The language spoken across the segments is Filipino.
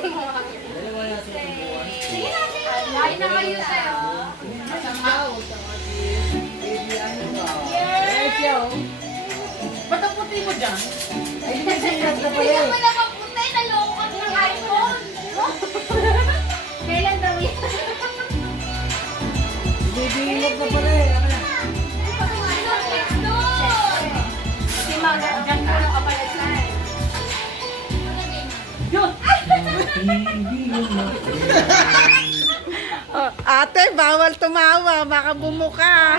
Sige na, sige. Lain na kayo sa'yo. Ba't ang puti mo dyan? Hindi mo na magpuntay, naloko ka ng iPhone. Kailan daw yan? Bibilog na pala eh. Si Mga, dyan ka ng kapalasan. Yun! Oh, ate, bawal tumawa. Baka bumuka.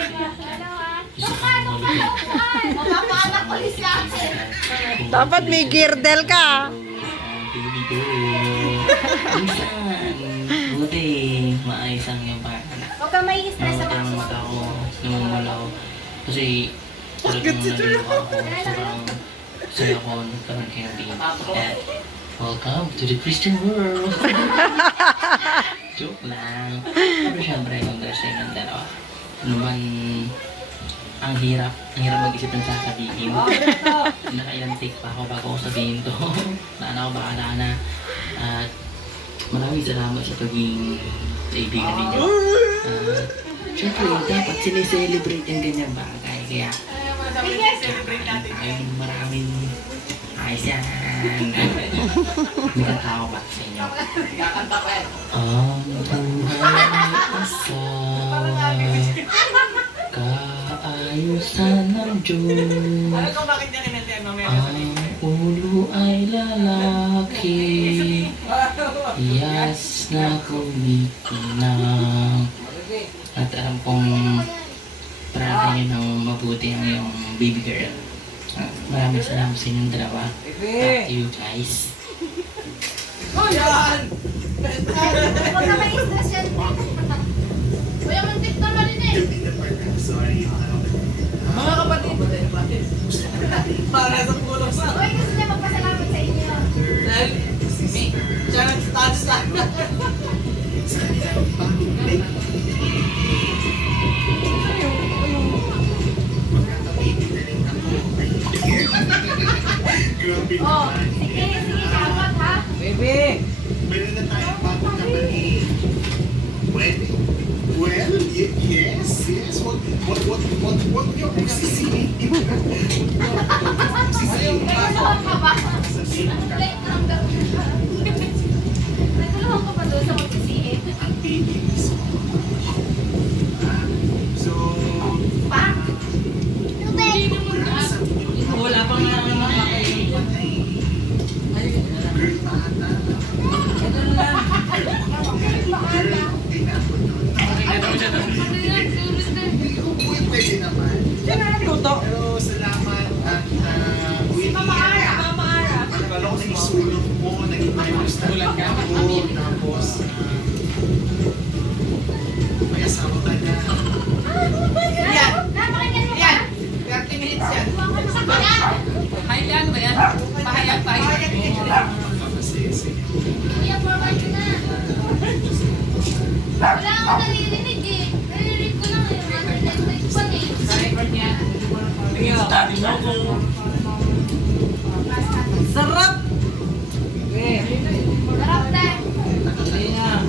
Mapapaanak ko si ate. Dapat may girdle ka. Baby ko. Buti, maayos ang iyong pangalan. Huwag ka may stress sa Ang mata ko, namumula ko. Kasi, talagang naliloko ako. Sobrang saya ko nagkaroon kayo ng baby. At, welcome to the Christian world. Joke lang. Pero syempre, congrats sa inyong dalawa. Ano man, ang hirap mag-isip ng sasabihin. Nakailang take pa ako bago ko sabihin to. Naana ko bakala na. At maraming salamat sa pagiging kaibigan ninyo. Siyempre, dapat sineselebrate yung ganyang bagay. Kaya, ayun, maraming ayos yan. May katawa ba sa inyo? Ang buhay ay asawa, kaayusan ng Diyos. Ang ulo ay lalaki, yes na kumikinang. At alam kong parang nyo ng mabuti ang iyong baby girl. Maraming salamat sa inyong dalawa. Back to you guys. Huwag ka may stress yan. Kuya, mantik na marinig. Mga kapatid. Para sa tulong sa... Uy, gusto niya magpasalamat sa inyo. Dahil, siya nag-start sa... Oh, sige, dapat ha. Baby! Meron na tayong bagong kapatid. Pwede? Well, yes. What yung magsisili? Naguluhan ka ba? Anong late na ang gawin ka? Naguluhan ka ba doon sa magsisihin? Ang baby is so, Pa? Wala pang naman pwede naman. Luto. Pero salamat at Mama Ara. Mama Ara. akala ko naisulong mo, naging mayos na ako, tapos may asawa ka na. Yan! Napakinggan mo ba? Yan! 30 minutes yan. Hay yan ba yan? Pahayag, pahayag. Sige. Kuya, forward ko na. Wala akong naririnig eh. Naririnig ko lang eh. Naririnig ko eh. Sa record niya. Tingin sa tati mo kung... Sarap! Sarap na. Hindi na.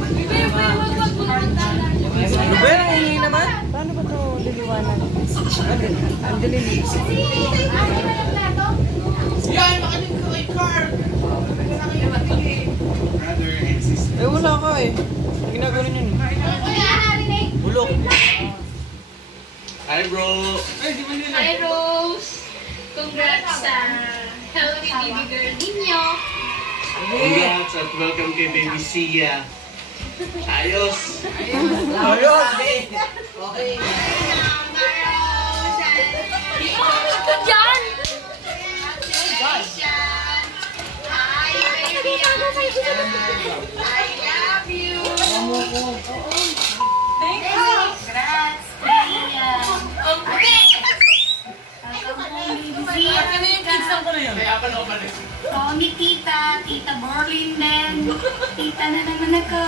Wag punta lang. Ano ba yan? Hingi naman? Paano ba ito liliwanag? Ang dililig. Kasi, akin na lang plato. Yan! Makanin ko kay Carl! Brother and sister. Eh wala ka eh. Ginagawa yun. Kuya, narinig. Bulok. Hi bro! Hi, Rose. Congrats sa healthy baby girl ninyo. Congrats at welcome kay baby Sia. Ayos! Ayos! Okay. Ito dyan! Hi, baby. I love you. Thank you. Congrats, Kuya. Kaya pa na ako pala. Oh, ni Tita Berlin din. Tita na naman ako.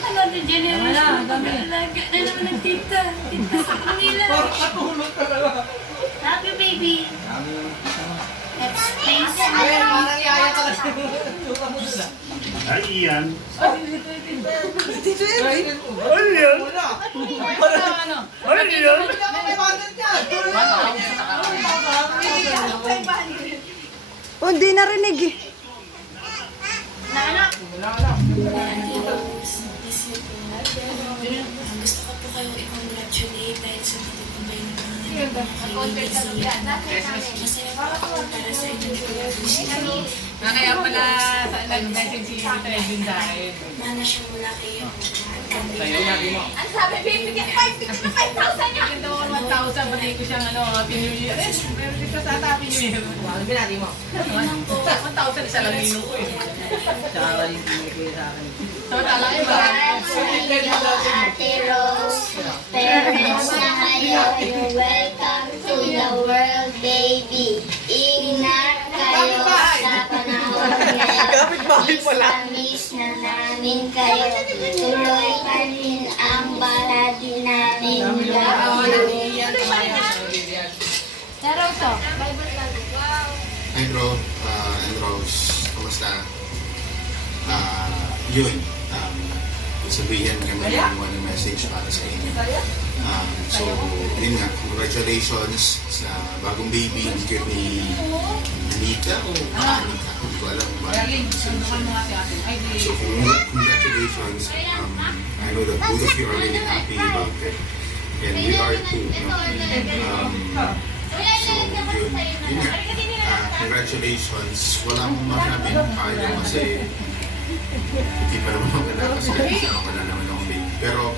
Ano to generation? Alaga na naman ng tita. Tita sa kanila. Patulog talaga. Love you, baby. Let's face Parang yaya talaga. Luka mo dun ah. Hi, Ian. Ano yan? Hi, Ian. Oh, hindi narinig eh. Gusto ko po kayong i-congratulate dahil sa matutubay na masaya po ako para sa inyo. Kaya pala nag-message si Trevin dahil. Mana siya mula kayo. Sa'yo natin mo. Ang sabi, bibigyan 5,000 niya. Ito, 1,000 pati ko siyang Happy New Year. Meron din siya sa Happy New Year. Ano binati mo? 1,000 isa lang nino ko eh. Tsaka yung pinili ko sa akin. So, talaga ba? Ate Rose, parents na kayo, you're welcome to the world, baby. Ingat kayo sa panahon ngayon. Miss na namin kayo. Tuloy pa rin ang baladi namin. Hi, bro. And Rose. Kamusta? Yun. Sabihan kami ng message para sa inyo. So, yun nga. Congratulations sa bagong baby. Ang cute ni Anika o Anika. Hindi ko alam kung bakit. So, congratulations. I know that both of you are really happy about it. And we are too. No? So, yun nga. Congratulations. Wala akong maraming payo kasi hindi pa naman ako nakasali sa ako na naman ako baby. Pero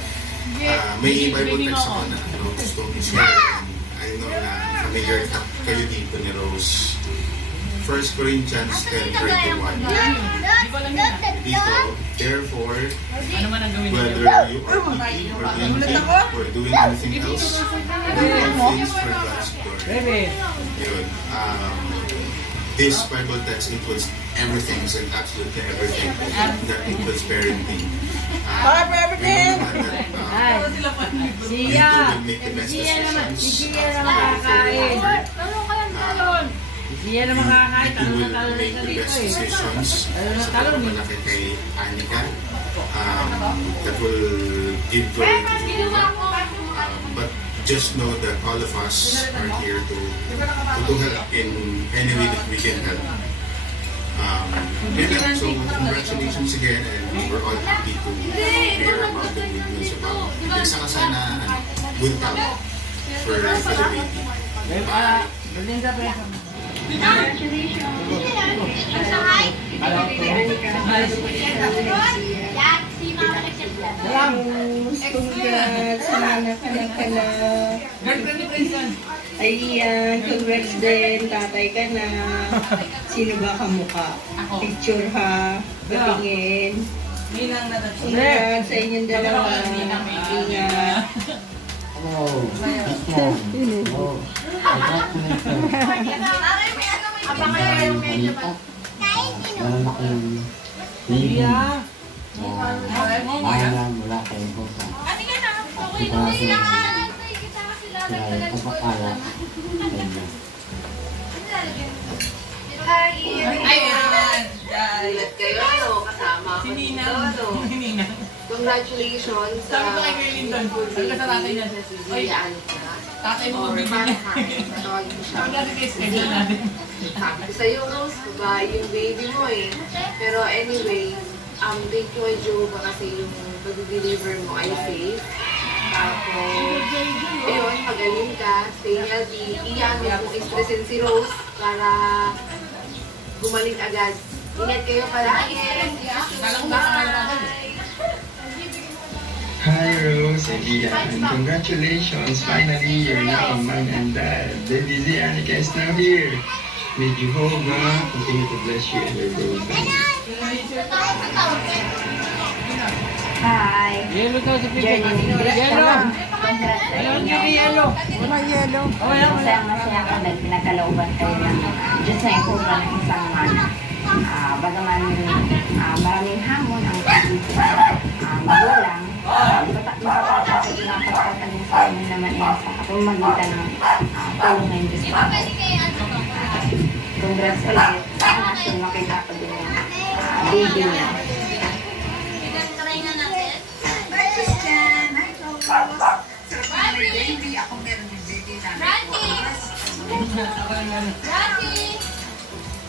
may Bible text ako na gusto kong share. I know na familiar kayo dito ni Rose. 1 Corinthians 10:31. Dito, therefore, whether you are eating or drinking or doing anything else, do all things for God's glory. Yun. This Bible text includes everything, so absolutely everything. That includes parenting. Everything! Siya! Make the best Siya naman! decisions. Siya naman makakain! Siya naman makakain! You will make the best decisions sa pagpamalaki kay Anika. That will give glory to the Lord. But just know that all of us are here to help in any way that we can help. So congratulations again, and we're all happy to hear about the good news about isa ka sana good time for the baby. Congrats, anak-anak ka na. Ayan, congrats din, tatay ka na. Sino ba kamukha? Picture ha, patingin. Congrats sa inyong dalawa. Ingat. Si Nina. Congratulations Sabi ko kay Gerlindon, sabi ko sa tatay niya, oy, tatay mo bibili. Sabi natin kay schedule natin. Sabi ko sa'yo, Rose, babae yung baby mo eh. Pero anyway, thank you kay Jehovah kasi yung pag-deliver mo ay safe. Tapos, ayun, pagaling ka, stay healthy. Iyan mo kung istressin si Rose para gumaling agad. Ingat kayo palagi. Hi Rose and Ian, and congratulations, finally you're now a mom and dad. Baby Z Anika is now here. May Jehovah continue to bless you and your growth family. Hi. Yellow daw si Pipi. Journey. Yellow. Congratulations. Yellow. Walang yellow. Masaya ka nagkalooban kayo ng Diyos na ikuha ng isang mana. Bagaman maraming hamon ang magulang, makapagpapag din sa amin naman yan sa kapamagitan ng tulong ng Diyos. Congrats ulit. Sana makita ko din yung baby niya.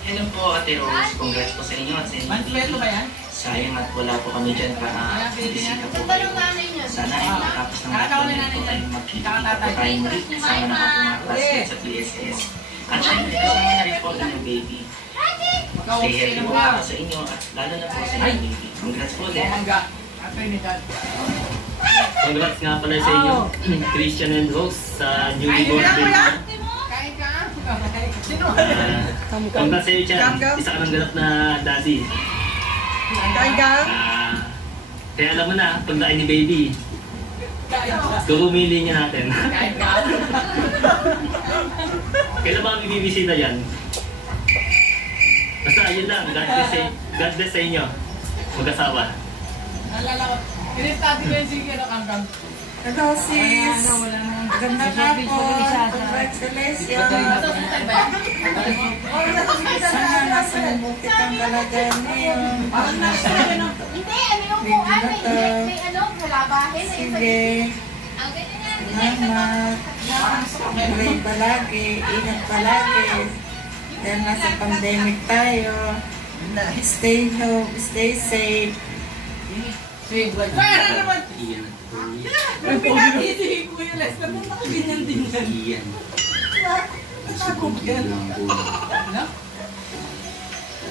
Hello po, Ate Rose. Congrats po sa inyo at sa inyo. Manfredo ba yan? Sayang at wala po kami dyan para bisita po kayo. Sana ay matapos ng lahat po tayo magkita po tayo muli. Kasama na po mga classmates sa PSS. At syempre kasama na rin po ng baby. Stay healthy po ako sa inyo at lalo na po sa inyo baby. Congrats po din. Congrats nga pala sa inyo, Christian and Rose, sa newly born baby. Congrats sa iyo, Chan. Isa ka ng ganap na daddy. Kaya alam mo na, pagdain ni baby, kumili niya natin. Kailan ba kami bibisita yan? Basta ayun lang, God bless sa inyo, mag-asawa. Nalala ko. Kinistati ko yung sige na kangkang. Hello sis! Ganda ka po! Congratulations! Sana nasa mabuti kang kalagayan. Hindi, ano yung buwan? May ano, kulabahin. Sige. Salamat. Pray palagi. Ingat palagi. Dahil nasa pandemic tayo. Stay home. Stay safe. Para naman! Iyan. Ang pinag-iisihin ko yung Lester mo, nakaganyan din yan. Iyan.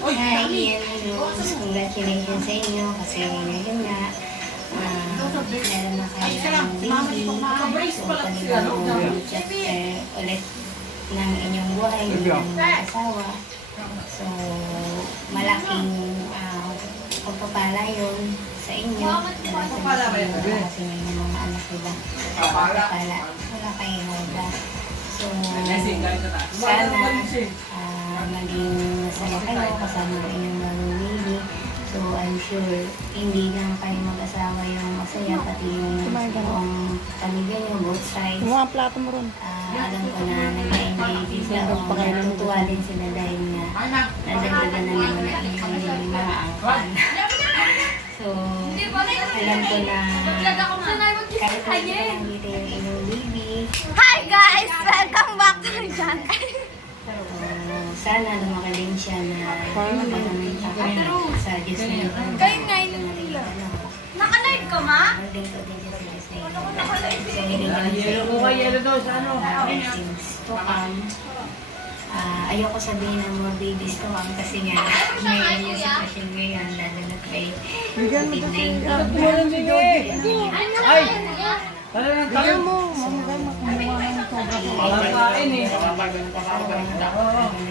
Oy, Hi, Ian. Hello. Congratulations sa inyo kasi ngayon nga, meron na kayo ng baby. So, panibagong chapter ulit ng inyong buhay, ng inyong asawa. So, malaking pagpapala yun sa inyo. Pagpapala ba yun? Kasi may mga anak nila. Pagpapala. Wala kayong wala. So, sana maging masaya kayo kasama ang inyong bagong baby. So, I'm sure hindi lang kayo mag-asawa yung masaya, pati yung buong pamilya nyo, both sides. Mga plato mo ron. Alam ko na nag-enjoy sila o natutuwa din sila dahil nga nadagdagan na naman ang inyong mga angkan. So, alam ko na kahit hindi ka nandito yung inyong baby. Hi guys! Welcome back to my channel. Sana lumaki din siya na magamit sa Diyos na yun. Kayo nga yun nila. Naka-live ka, ma? Magaling ko din siya sa Diyos na yun. So, hindi blessings to come. Ayoko sabihin ng mga babies to come kasi nga ngayon yung sitwasyon ngayon lalo na kay COVID-19. Ay! Bigyan mo. Mamagay mo kung mukha ng sobra. Makakain eh.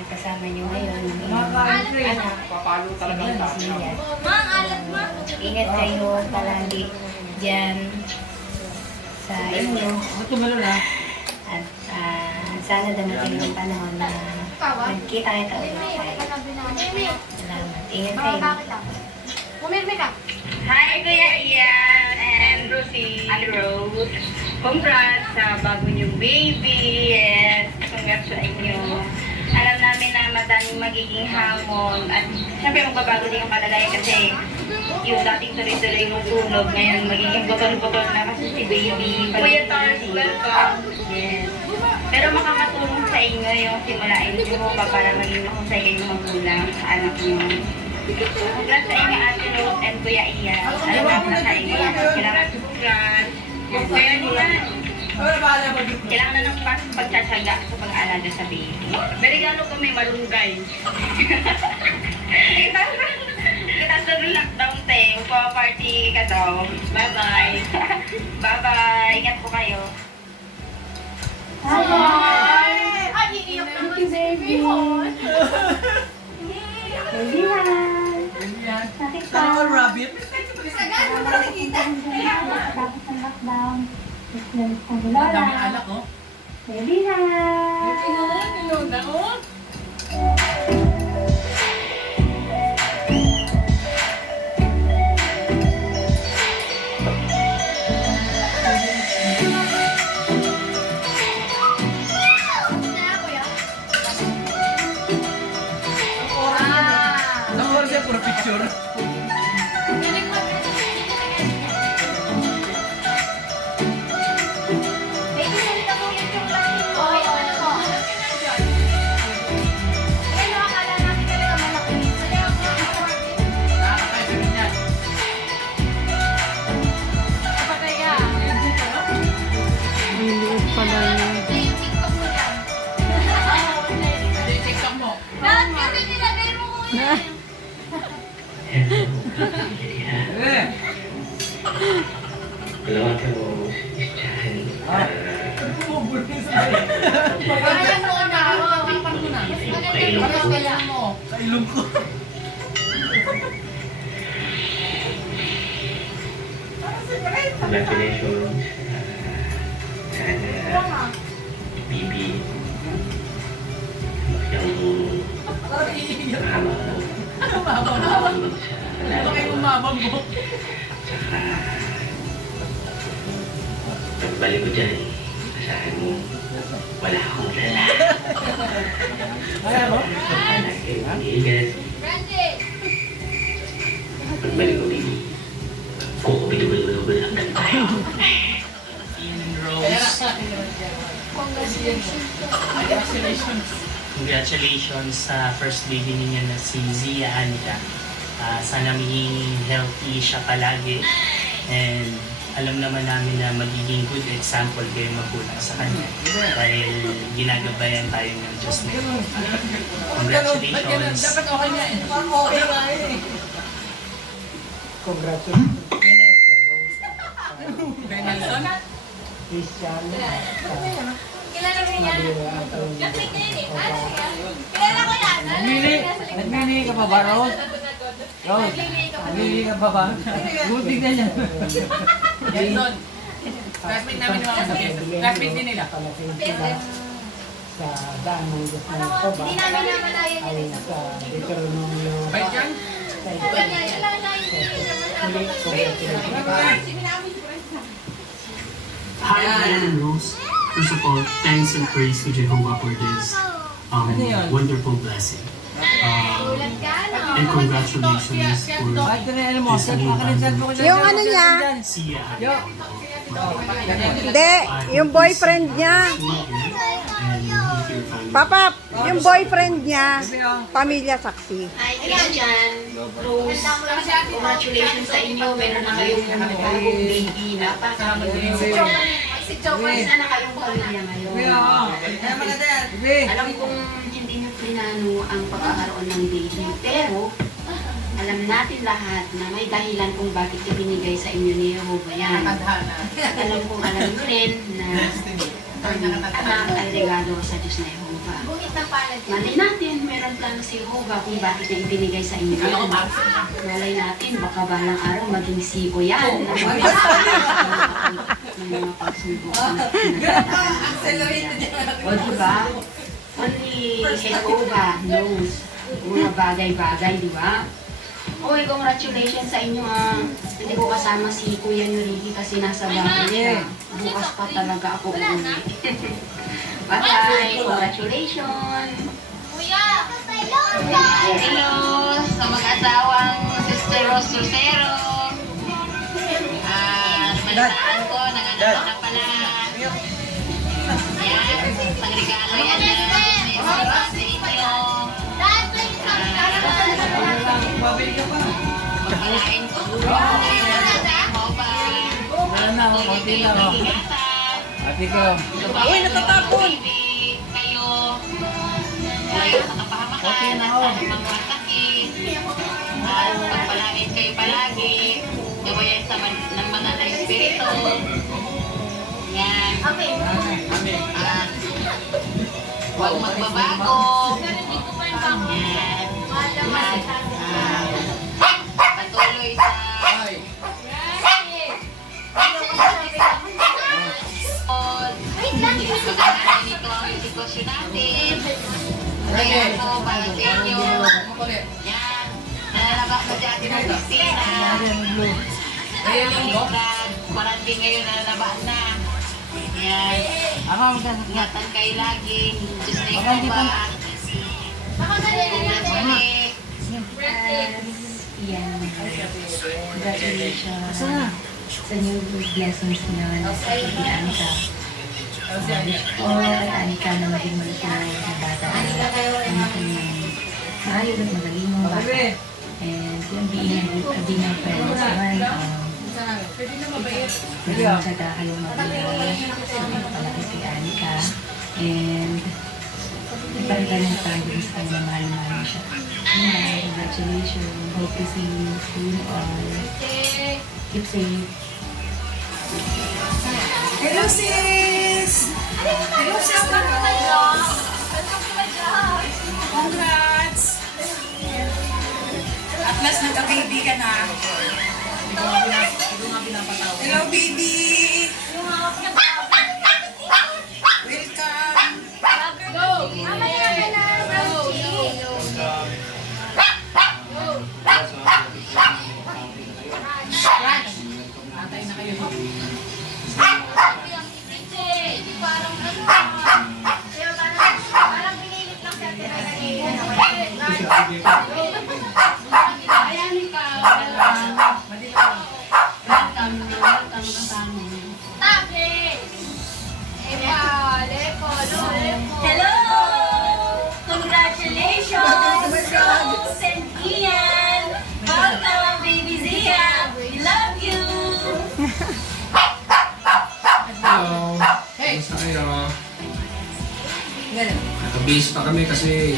Kasama niyo ngayon, anak, Papalo talaga ang dami. Mang, alat ma. ingat kayo palagi dyan sa inyo. Ito meron ha? At sana damating yung panahon na magkita-kita ulit tayo. Salamat. Ingat kayo. Pumirmi ka. Hi, Kuya Ian and Rosie. Rose. Congrats sa bago niyong baby. Yes, congrats sa inyo. Alam namin na madaming magiging hamon at syempre magbabago din yung kalagayan kasi yung dating tuloy-tuloy yung tulog ngayon magiging butol-butol na kasi si baby. Kuya Tars, welcome. Yes. Pero makakatulong sa inyo yung simulain niyo pa para maging mahusay kayong magulang sa anak niyo. Congrats sa inyo, Ate Rose and Kuya Ian. Alam namin na sa inyo. Kailangan congrats. Kaya nila, kailangan na ng pagtsatsaga sa pag-aalaga sa baby. May regalo ko, may malunggay. Kita sa lockdown, te. Magpa-party ka daw. Bye-bye. Bye-bye. Ingat po kayo. Hi! Ay, iiyak naman si baby mo. Baby Han! Nakita! Ano rabbit? Sagad mo na nakikita. Tapos ang lockdown. Ang Ang dami lola. alak oh. Baby Han! Ano na oh? Anong oras yan? Puro picture. Alam mo, dyan. Sa ilong ko. Congratulations. Bibi. Yung mahaba mo. Bakit umabang mo? Pagbalik ko dyan, asahan mo, wala akong dala. Kaya mo? Pagbalik ko, baby, kukubili-bili lang tayo. In Rose, congratulations sa first baby niya na si Zia Anika. Sana maging healthy siya palagi. And alam naman namin na magiging good example kayo magulang sa kanya. Dahil ginagabayan tayo ng Diyos na yun. Congratulations. Dapat okay na eh. Okay na eh. Congratulations. Kay Nelson? Christian. Kilala mo yan? Kilala ko yan. Nagmili ka pa ba, Rose? Rose, nagmili ka pa ba? Buti na yan. Nelson, classmate namin ni Mama Sabi. Classmate din nila. Sa daan ng Diyos ng Koba Hindi namin namalayan ay yun. sa Deuteronomio Bait yan? Hi, Brian and Rose. First of all, thanks and praise to Jehovah for this wonderful blessing. And congratulations for this new family. Yung ano niya, Sia. hindi, yung boyfriend niya. Papa, yung boyfriend niya, pamilya saksi. Hi, Christian. Rose, congratulations sa inyo. Meron na kayong bagong baby. Napakagaling. Si Joey, sana kayong pamilya ngayon. Alam kong hindi niyo plinano ang pagkakaroon ng baby. Pero, alam natin lahat na may dahilan kung bakit ibinigay sa inyo ni Jehovah yan. Alam kong alam nyo rin na anak ay regalo sa Diyos na Jehovah. Malay natin, meron plano si Jehovah kung bakit niya ibinigay sa inyo yan. Malay natin, baka balang araw maging siko yan. Ng mga pagsubukan na o diba? Only Jehovah knows mga bagay-bagay, diba? Uy, congratulations sa inyo ha. Hindi ko kasama si Kuya Nuriki kasi nasa bahay siya. Bukas pa talaga ako uwi. Bye-bye! Congratulations! Kuya! Hello! Sa mag-asawang Sister Rose Lucero. Nabalitaan ko, nanganak na pala. Yan, pang-regalo yan na sa inyo. Pagkalain ko. Wala na, konti lang. Ate ko. Uy, natatapon! Kayo. Kayo nakapahamakan at sa mga sakit. At pagpalain kayo palagi. Gawayan sa ng mga espiritu. Yan. Huwag magbabago. Yan. Patuloy sa pagkakaroon nito ang sitwasyon natin. Kaya ito, para sa inyo. Yan. Nalalaba ko si Ate Christina. Parating ngayon, nalalabaan na. Yan. Ingatan kayo lagi. Diyos na ikaw. Balik. Yan. Congratulations sa new blessings niyo kay Anika. Wish ko kay Anika na maging malusog na bata na maayos at magaling ng bata. And yung being a parents naman, maganda kayong magulang sa palaki kay Anika. And ipagkalang tayo sa kanya, mahal siya. Congratulations. Hope to see you soon all. Keep safe. Hello, sis! Hello, sister! Congrats! At last, nagka-baby ka na. Hello, baby! Welcome! Atay na kayo. Ayan ikaw. Welcome kasama. Hello! Congratulations! Rose and Ian! Welcome, baby Zia! We love you! Hello! Kamusta kayo? Nakabase pa kami kasi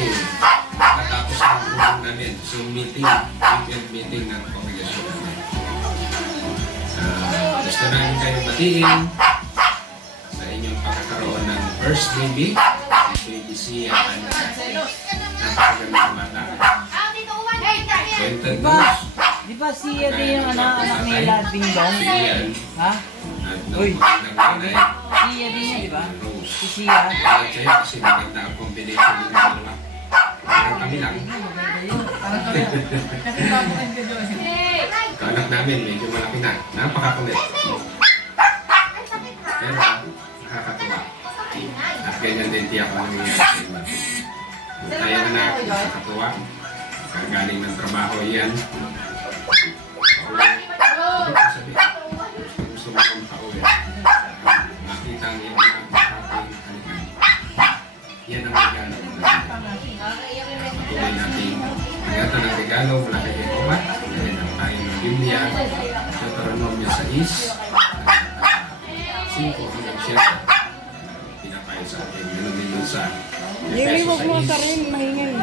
natapos ang program namin. So meeting, weekend meeting ng congregation namin. Gusto namin kayong batiin sa inyong pagkakaroon ng first baby, si Baby Sia and napakagandang bata. Quentin Rose. Di ba si din yung anak nila Ding Dong? Ian. Ha? At ng magandang nanay. Siya din yan, di ba? Rose. Si Sia. Kaya kayo kasi maganda ang combination ng dalawa. Parang kami lang. Kaanak namin, medyo malaki na. Napakakulit. Pero nakakatuwa. At ganyan din tiyak lang nangyayari sa iba. Tayo na nakakatuwa. Kagaling ng trabaho yan. Gusto mo kong pauwi. Makita ang iyong mga kapatid halikan. Yan ang regalo ko natin. Patuloy natin ingatan ang regalo mula kay Jehovah. Dahil ang tayo ng Biblia, Deuteronomio 6, 5 hanggang 7. Pinapayo sa atin. Ganun din dun sa Efeso 6. mahingay.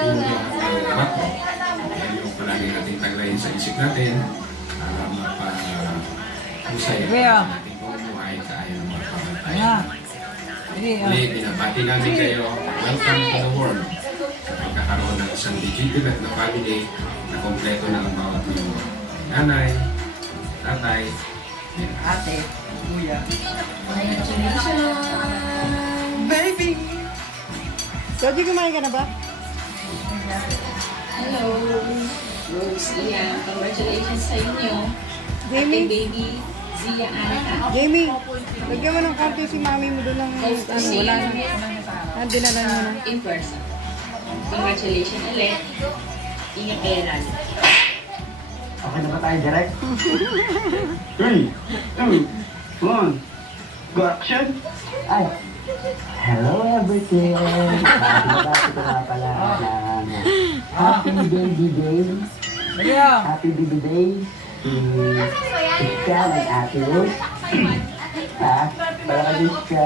Uno hanggang 4. Yan yung palagi natin taglayin sa isip natin para mapahusay natin kung buhay sa ayaw ng mga kamantayan. Muli, binabati namin kayo. Welcome to the world. Sa pagkakaroon ng isang legitimate na family na kompleto na ang bawat mga nanay, tatay, Ate, kuya. baby! Joji, kumain ka na ba? Hello. Rose, Ian. Congratulations sa inyo. Jamie? Baby Zia Anika. Jamie, lagyan mo ng karte si mami mo doon ng wala na. Dinala mo na. In person. Congratulations ulit. Ingat kayo lalo. Okay na ba tayo direct? 3, 2, 1, go action! Ay! Hello everything! Nabati ko nga pala ng Happy Baby Day! Happy Baby Day! Iska ng Ate Rose. Para kasi Iska,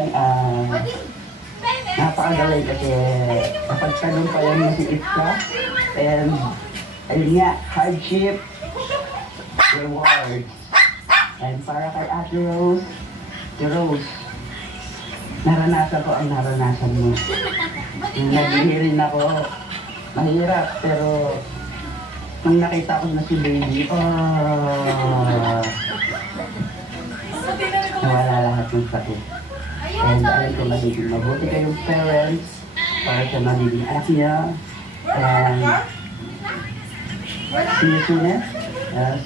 napakagaling kasi napagtanong pa yan si Iska. And ayun nga, hardship, reward. And para kay Ate Rose, si Rose, naranasan ko ang naranasan mo. Nung naghihirin ako, mahirap, pero nung nakita ko na si Baby, nawala lahat ng sakit. And alam ko magiging mabuti kayong parents para sa magiging anak niya. And see you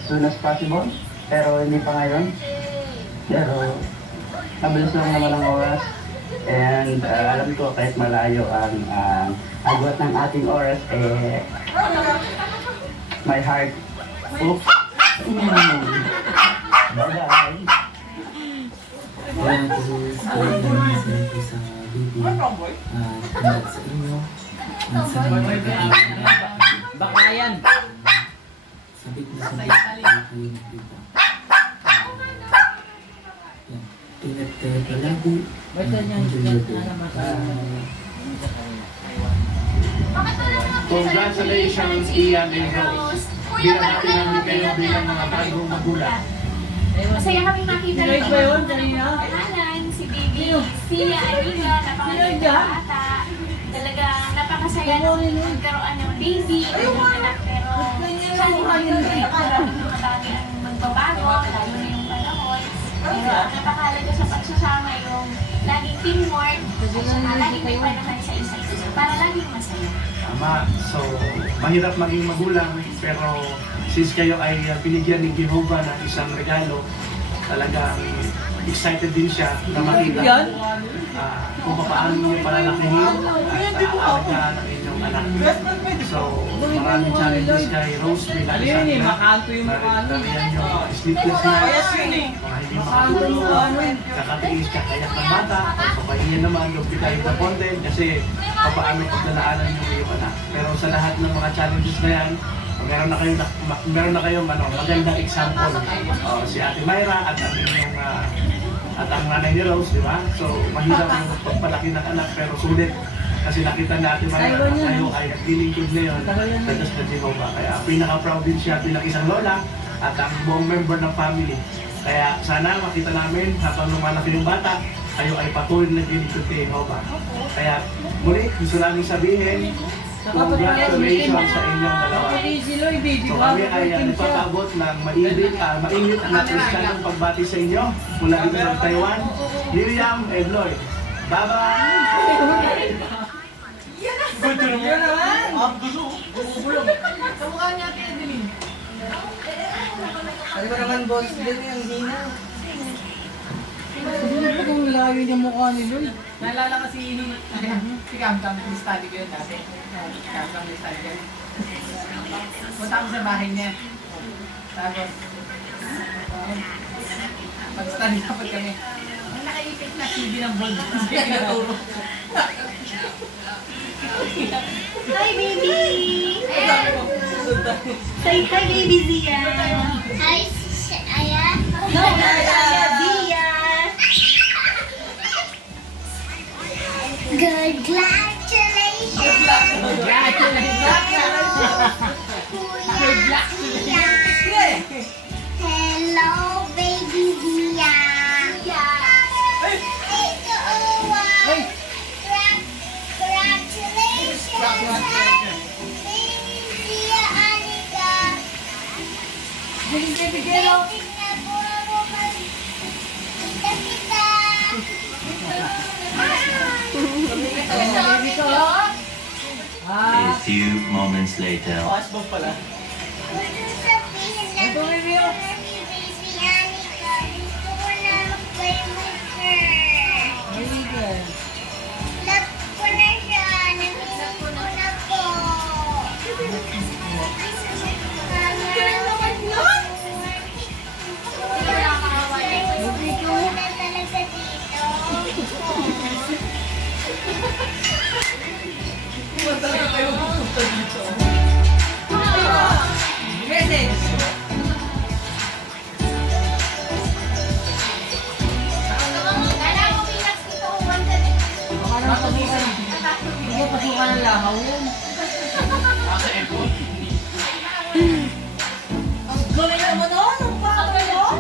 soon as possible. Pero hindi pa ngayon. Pero mabilis lang naman ang oras. And alam ko kahit malayo ang agwat ng ating oras, my heart. Oops. Bye-bye. Kaya po siyempre sa baby. Congrats sa inyo. Sa Baka yan. sabit na kayo nakita. Ingat kayo palagi. Enjoy your day. Bye. Congratulations, Ian and Rose. Binabati namin kayo bilang mga bagong magulang. Masaya kami makita rin ang pangalan, si Baby, Sia, Anika, napakaganda ng bata. Talagang napakasaya nung magkaroon ng baby, ng anak, pero sana ngayon marami ang magbabago, lalo na yung panahon. Pero ang napakalaga sa pagsasama yung laging teamwork, at saka laging may panahon sa isa't isa, para laging masaya. Tama. So, mahirap maging magulang, pero since kayo ay binigyan ni Jehovah ng isang regalo, talagang excited din siya na makita kung paano niyo palalakihin at alagaan ng inyong anak. So, maraming challenges kay Rose bilang isang ina. Nariyan yung sleepless nights, mga hindi makatulog, kakatiis, kakayak ng bata, so pahinga naman, lumpita yung content kasi paano paglalaanan yung iyong anak. Pero sa lahat ng mga challenges na yan, meron na kayong magandang example. Si Ate Myra at ang inyong at ang nanay ni Rose, di ba? So, mahirap yung pagpalaki ng anak pero sulit. Kasi nakita natin Myra na kayo ay naglilingkod ngayon sa Diyos na Jehovah. Kaya pinaka-proud din siya bilang isang lola at ang buong member ng family. Kaya sana makita namin habang lumalaki yung bata, kayo ay patuloy na naglilingkod kay Jehovah. Kaya muli, gusto namin sabihin, congratulations sa inyong dalawa. So kami ay nagpapabot ng mainit na Kristiyanong pagbati sa inyo mula dito sa Taiwan, Miriam and Lloyd. Bye-bye! Yan naman! Bubulong. Sa mukha niya, Evelyn. Sabi ko naman, boss, din yung hina. Hindi na kung layo niya mukha ni Lloyd. Naalala kasi si Kamkam, study ko yun dati. Kamkam, study ko yun. Punta ako sa bahay niya. Tapos, pag-study dapat kami. Ang nakaipit na TV ng bold. Sige, kinaturo. Hi, baby! Say hi, baby Zia! Hi, Aya! No, Aya! Zia! Congratulations! Hello, baby Zia! A few moments later. Hindi pasukan ng lahaw yun. Nasa airport. Ang gawin naman nun! Ang bago yun!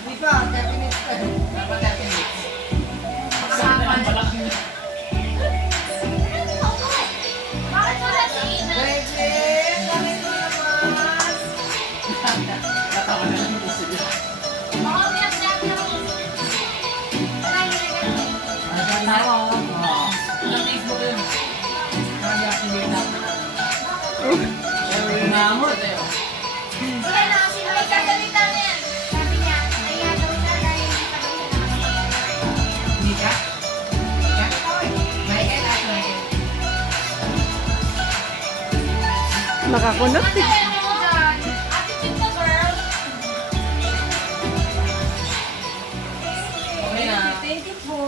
Hindi pa, 30 minutes pa. Dapat 30 minutes. Kasama niya. Bakit wala si Ina? Baby, bakit mo naman? Natawa na lang ito sila. Baka umiyak na ako. Tama. Sa Facebook yun. Nag-activate na. Pero yung namor tayo. Sige na, sino may kasalita na yan? Sabi niya, kaya daw siya dahil Hindi ka? Hindi ka? Michael, at Michael. Nakakunot eh. Attitude na girl. Okay na. Thank you po.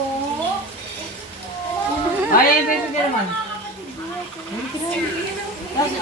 Ay, Facebook naman. Tapos,